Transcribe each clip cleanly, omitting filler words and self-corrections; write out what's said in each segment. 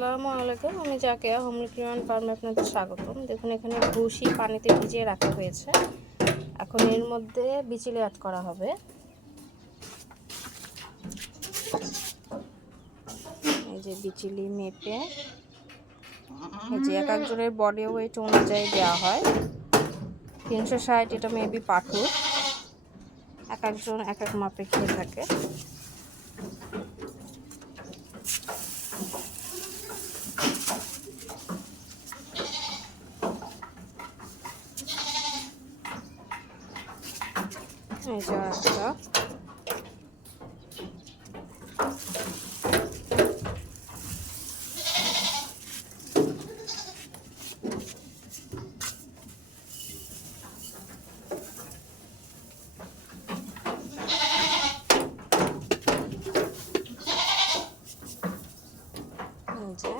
আসসালামু আলাইকুম, আমি জাকিয়া হোমলি ক্রিয়ান ফার্মে আপনাদের স্বাগতম। দেখুন এখানে ভুসি পানিতে ভিজিয়ে রাখা হয়েছে। এখন এর মধ্যে বিচিলি অ্যাড করা হবে। এই যে বিচিলি মেপে, এই যে এক একজনের বডি ওয়েট অনুযায়ী দেওয়া হয়। 360 এটা মেবি পাঠুর, এক একজন এক এক মাপে খেয়ে থাকে। এই যে একটা যে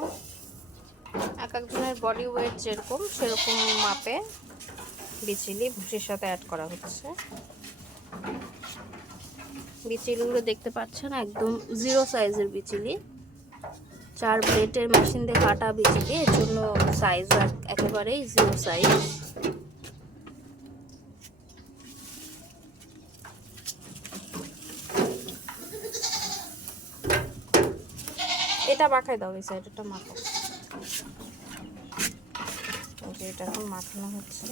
এক একজনের বডি ওয়েট যেরকম সেরকম মাপে বিচিলি ভুসির সাথে অ্যাড করা হচ্ছে। বিচিলিগুলো দেখতে পাচ্ছেন একদম জিরো সাইজের বিচিলি, 4 ব্লেডের মেশিন দিয়ে কাটা বিচিলি, এর জন্য সাইজ একেবারেই জিরো সাইজ। এটা মাখাই দাও, এই সাইডটা মাখো। এটা এখন মাখানো হচ্ছে।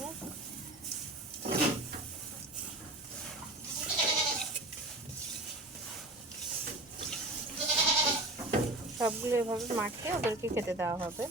সবগুলো এভাবে মাখিয়ে ওদেরকে খেতে দেওয়া হবে।